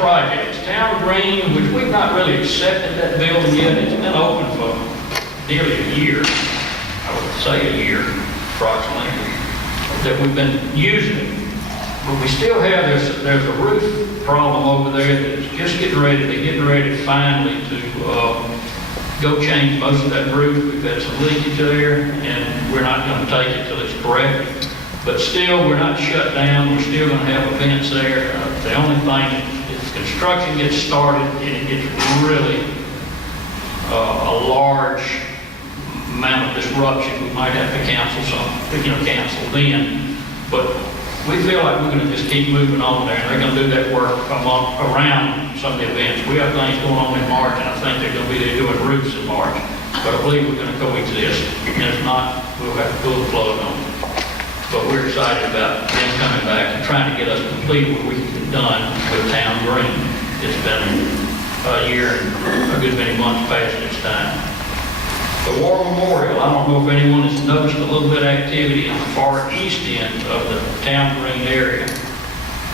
projects. Town Green, which we've not really accepted that building yet, it's been open for nearly a year, I would say a year approximately, that we've been using it. But we still have, there's a roof problem over there that's just getting ready finally to go change most of that roof. We've had some leakage there, and we're not going to take it till it's corrected. But still, we're not shut down. We're still going to have events there. The only thing is construction gets started, and it gets really a large amount of disruption. We might have to cancel cancel then. But we feel like we're going to just keep moving on there, and they're going to do that work around some of the events. We have things going on in March, and I think they're going to be there doing roofs in March. But I believe we're going to coexist. And if not, we'll have to pull the plug on it. But we're excited about them coming back and trying to get us complete what we can done with Town Green. It's been a year and a good many months past this time. The War Memorial, I don't know if anyone has noticed a little bit of activity on the far east end of the Town Green area.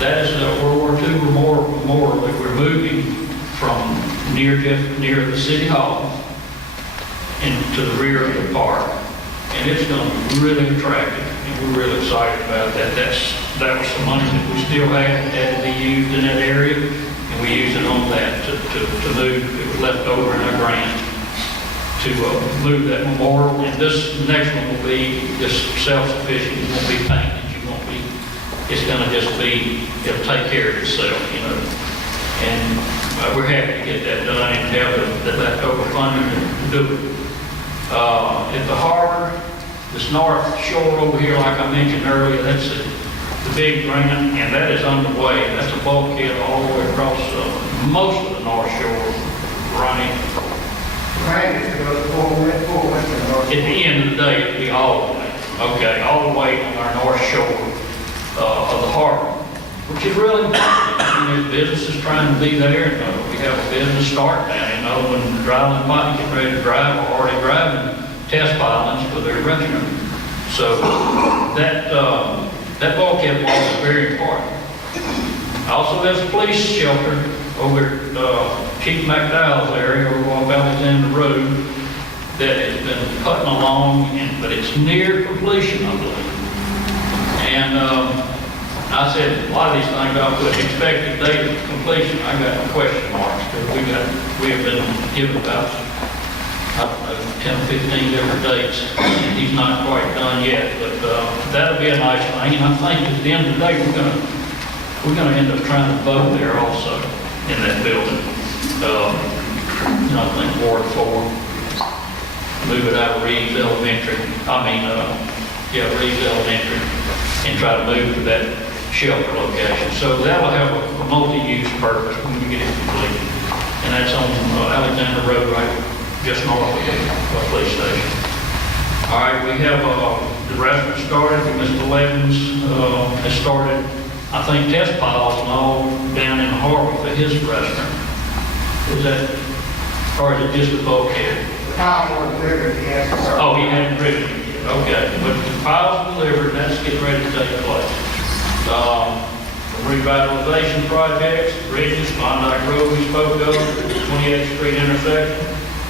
That is a World War II memorial that we're moving from near the City Hall into the rear of the park. And it's going to be really attractive, and we're really excited about that. That was some money that we still had to be used in that area, and we used it on that to move. It was left over in our grant to move that memorial. And this next one will be just self-sufficient. It won't be painted. It's going to just be, it'll take care of itself, you know. And we're happy to get that done and have the leftover funding to do it. At the harbor, this North Shore over here, like I mentioned earlier, that's the big grant, and that is underway. That's a bulkhead all the way across most of the North Shore, running. At the end of the day, it'll be all the way. Okay, all the way on our North Shore of the harbor, which is really important. There's businesses trying to be there. We have a business start now, you know, when the dryland might get ready to drive or already driving test pilings for their restaurant. So that bulkhead wall is very important. Also, there's a police shelter over at Chief McDowell's area over on Alexander Road that has been putting along, but it's near completion, I believe. And I said, a lot of these things I'll put expected date of completion. I got question marks because we have been given about, I don't know, 10 or 15 different dates. And he's not quite done yet, but that'll be a nice thing. And I think at the end of the day, we're gonna end up trying to vote there also in that building. I think Ward 4, move it out of Reeves Elementary. Reeves Elementary, and try to move to that shelter location. So that'll have a multi-use purpose when we get it completed. And that's on Alexander Road, right just north of the police station. All right, we have the restaurant started. Mr. Levins has started, I think, test piles and all down in the harbor for his restaurant. Is that, or is it just a bulkhead? The pile was delivered, he has to start. Oh, he hadn't driven it yet. Okay, but the piles delivered, that's getting ready to take place. The revitalization projects, bridges, Klondike Road we spoke of, 28th Street intersection,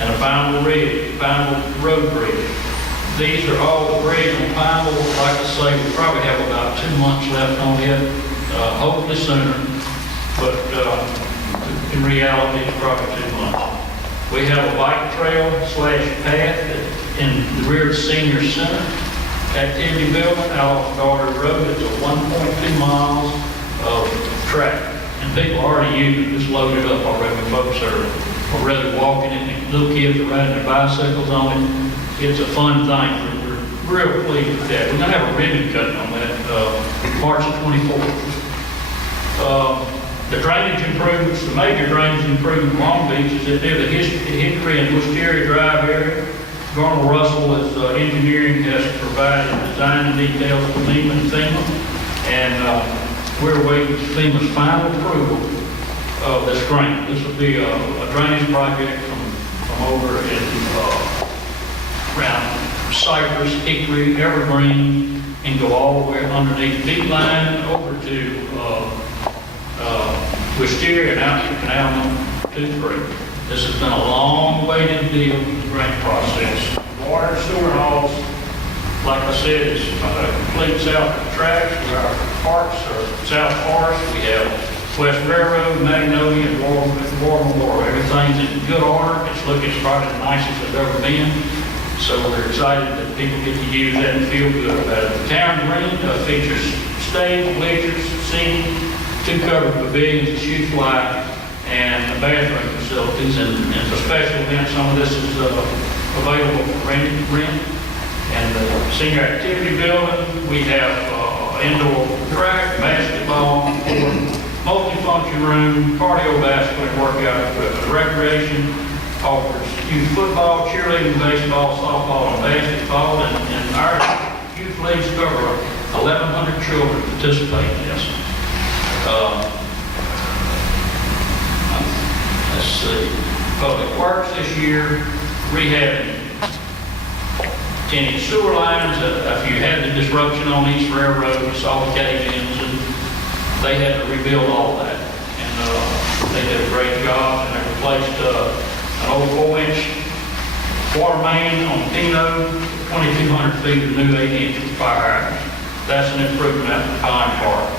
and a Pineville Road bridge. These are all the bridges on Pineville. Like I say, we probably have about 2 months left on it, hopefully sooner, but in reality, it's probably 2 months. We have a bike trail / path in the rear of the Senior Center activity building out on Garter Road. It's a 1.2 miles of track, and people are already using it. It's loaded up already. Folks are already walking it, and little kids are riding their bicycles on it. It's a fun thing. We're real pleased with that. We're going to have a ribbon cutting on that March 24th. The drainage improvements, the major drainage improvement in Long Beach is that they're the Hickory and Wisteria Drive area. Garner Russell is engineering has provided design and details for FEMA and we're waiting for FEMA's final approval of this grant. This will be a drainage project from over in around Cypress, Hickory, Evergreen, and go all the way underneath Beat Line over to Wisteria and out to Canal 123. This has been a long-awaited deal with the grant process. Water and sewer halls, like I said, is completes out the tracks where our parks are South Forest. We have West Railroad, Magnolia, and War Memorial. Everything's in good order. It's looking probably the nicest it's ever been. So we're excited that people get to use that and feel good about it. The town green features stage, bleachers, seating, 2 covered pavilions, a shoe fly, and the bathroom facilities. And for special events, some of this is available for rent. And the senior activity building, we have indoor track, basketball, multi-function room, cardiovascular workout equipment. Recreation offers youth football, cheerleading, baseball, softball, and basketball. And our youth leagues cover 1,100 children participate in this. Let's see. Public Works this year, rehabbing 10-inch sewer lines. If you had the disruption on East Railroad, you saw the cave-ins, and they had to rebuild all that. And they did a great job, and they replaced an old 4-inch water main on Pino, 2,200 feet of new 8-inch fire hydrants. That's an improvement at the Pine Park.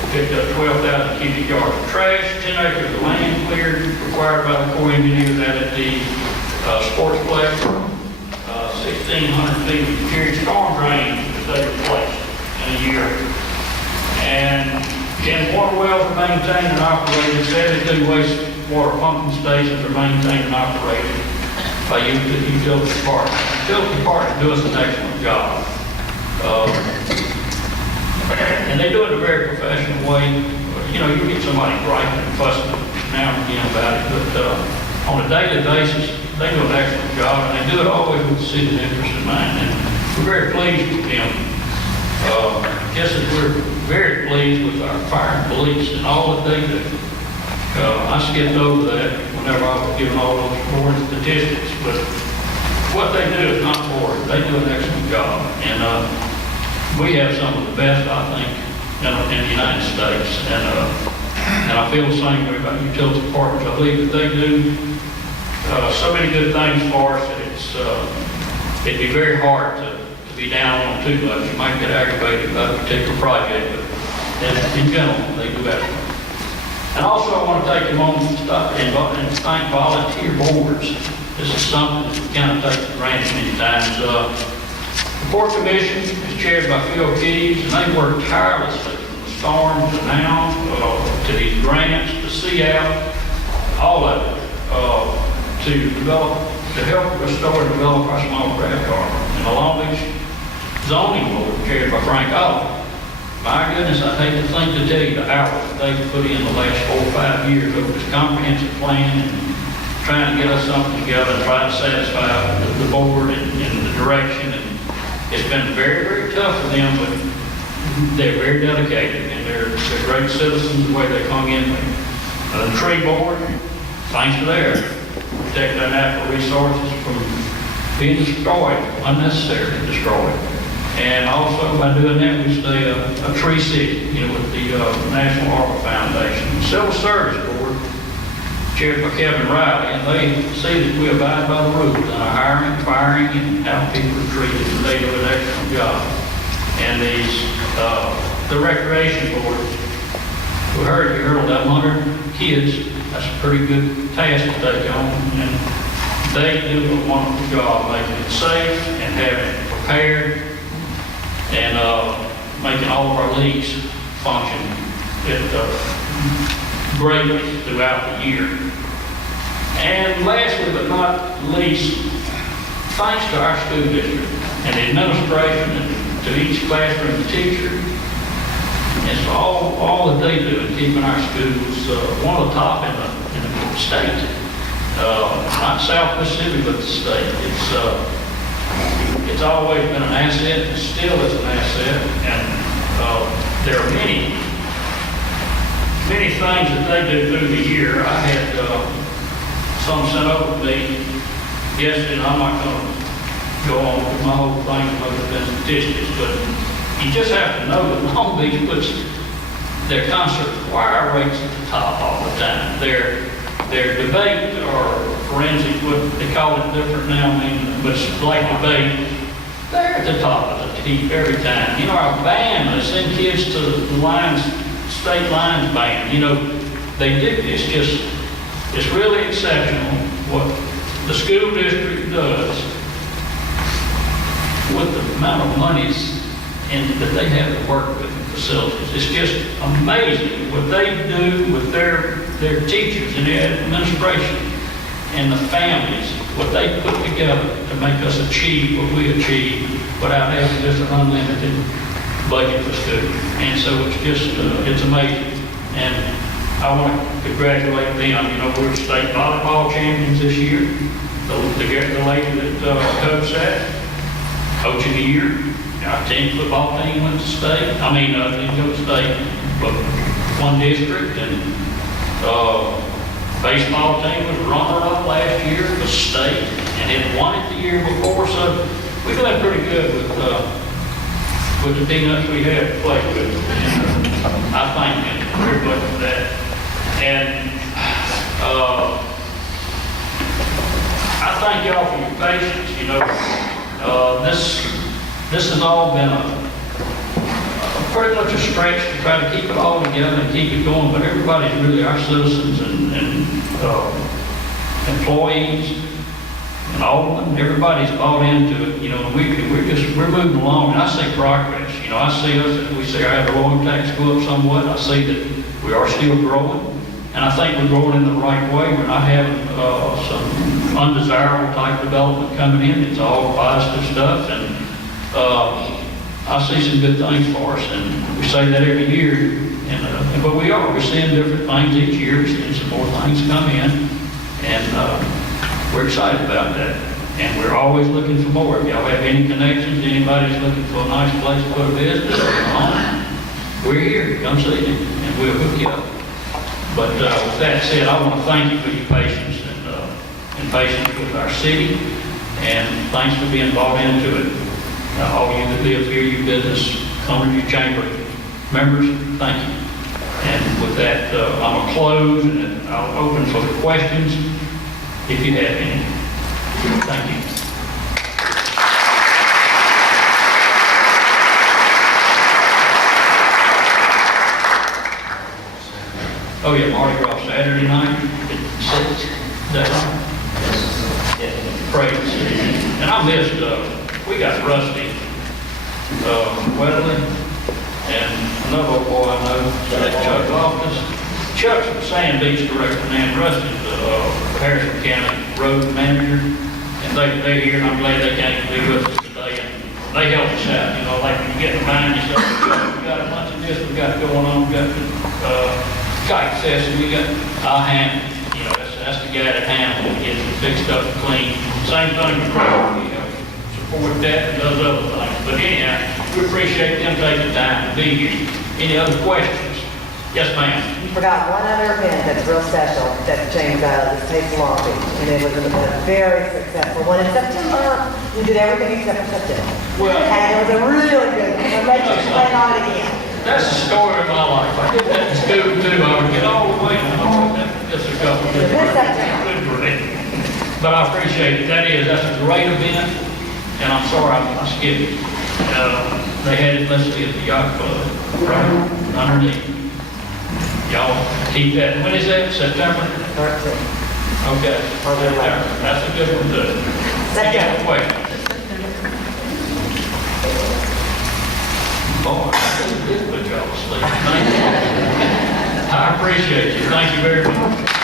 We picked up 12,000 cubic yards of trash, 10 acres of land cleared, required by the Corps of Engineers, added the sportsplex, 1,600 feet of carried storm drains that they replaced in a year. And 10 water wells are maintained and operated, 72 wastewater pumping stations are maintained and operated by utility department. Utility department does an excellent job. And they do it in a very professional way. You know, you get somebody griping and fussing now and again about it, but on a daily basis, they do an excellent job, and they do it always with the city's interest in mind. And we're very pleased with them. Just as we're very pleased with our fire and police and all that they do. I skipped over that whenever I was giving all those boring statistics, but what they do is not boring. They do an excellent job. And we have some of the best, I think, in the United States. And I feel the same way about utility partners. I believe that they do so many good things for us that it'd be very hard to be down on too much. You might get aggravated about a particular project, but in general, they do excellent. And also, I want to take a moment to stop and thank volunteer boards. This is something that we kind of take for granted many times. The Port Commission is chaired by Phil Keys, and they work tirelessly from the storms to now to these grants, to see out, all of it, to help restore and develop our small craft harbor. And the Long Beach Zoning Board, chaired by Frank Oliver. My goodness, I hate to think to tell you the hours that they've put in the last 4 or 5 years over this comprehensive plan and trying to get us something together and try to satisfy the board and the direction. And it's been very, very tough for them, but they're very dedicated, and they're great citizens the way they hung in there. The tree board, thanks to theirs, protect our natural resources from being destroyed, unnecessarily destroyed. And also by doing that, we stay a tree city, with the National Arbor Foundation. Civil Service Board, chaired by Kevin Riley, and they see that we abide by the rules in our hiring, firing, and how people are treated, and they do an excellent job. And the Recreation Board, you heard about 100 kids. That's a pretty good task to take on, and they do a wonderful job making it safe and having it prepared and making all of our leagues function greatly throughout the year. And lastly but not least, thanks to our school district and the administration and to each classroom teacher, and for all that they do in keeping our schools one of the top in the state. Not South Mississippi, but the state. It's always been an asset, and still is an asset, and there are many things that they do through the year. I had some sent over to me yesterday, and I'm not going to go on with my whole thing about the statistics, but you just have to know that Long Beach puts their concert choir rates at the top all the time. Their debate or forensic, what they call it different now, I mean, but it's like debate, they're at the top of the heap every time. You know, our band, they send kids to the Lions, state Lions band, you know, they do, it's really exceptional what the school district does with the amount of monies that they have to work with in facilities. It's just amazing what they do with their teachers and their administration and the families, what they put together to make us achieve what we achieve without having just an unlimited budget for students. And so it's just, it's amazing. And I want to congratulate them. You know, we're state volleyball champions this year. The lady that coached that, coach of the year. Our team football team went to state. Didn't go to state, but one district. And baseball team was runner-up last year for state and had won it the year before. So we're doing pretty good with the peanuts we have to play with. And I thank them very much for that. And I thank y'all for your patience. You know, this has all been pretty much a stretch to try to keep it all together and keep it going, but everybody's really our citizens and employees and aldermen, everybody's bought into it. You know, we're moving along, and I see progress. You know, I see us, we see our rolling tax go up somewhat. I see that we are still growing, and I think we're growing in the right way. We're not having some undesirable type development coming in. It's all positive stuff, and I see some good things for us, and we say that every year. But we're seeing different things each year. We're seeing some more things come in, and we're excited about that. And we're always looking for more. If y'all have any connections, anybody's looking for a nice place to put a business on, we're here. Come see me, and we'll hook you up. But with that said, I want to thank you for your patience and patience with our city, and thanks for being bought into it. All you that live here, your business, owners, your chamber members, thank you. And with that, I'm going to close, and I'll open for the questions if you have any. Thank you. Oh yeah, Mardi Gras Saturday night at 6. Yeah, praise. And I missed, we got Rusty Weatherly and another boy I know, Chuck Loftus. Chuck's the Sand Beach director, and Rusty's the Harrison County road manager. And they're here, and I'm glad they came to be with us today. And they help us out, you know, like when you get in mind, you say, we got a bunch of this we got going on, we got the kite session, we got our hand, you know, that's the guy that handles it, gets it fixed up and clean. Same thing with road, you know, support that and those other things. But anyhow, we appreciate them taking time to be here. Any other questions? Yes, ma'am. You forgot one other event that's real special that James does, it takes Long Beach, and it was a very successful one in September. We did everything except for September. Well, and it was a really good one. I'll let you explain on it again. that's the story of my life. I did that in school too. I would get all the way, and that's a couple of good break. But I appreciate it. That's a great event, and I'm sorry I skipped it. They had it listed at the yacht club, right underneath. Y'all keep that. When is that? September? 13. Okay. That's a good one too. You got a question? Boy, I did put y'all to sleep. Thank you. I appreciate you. Thank you very much.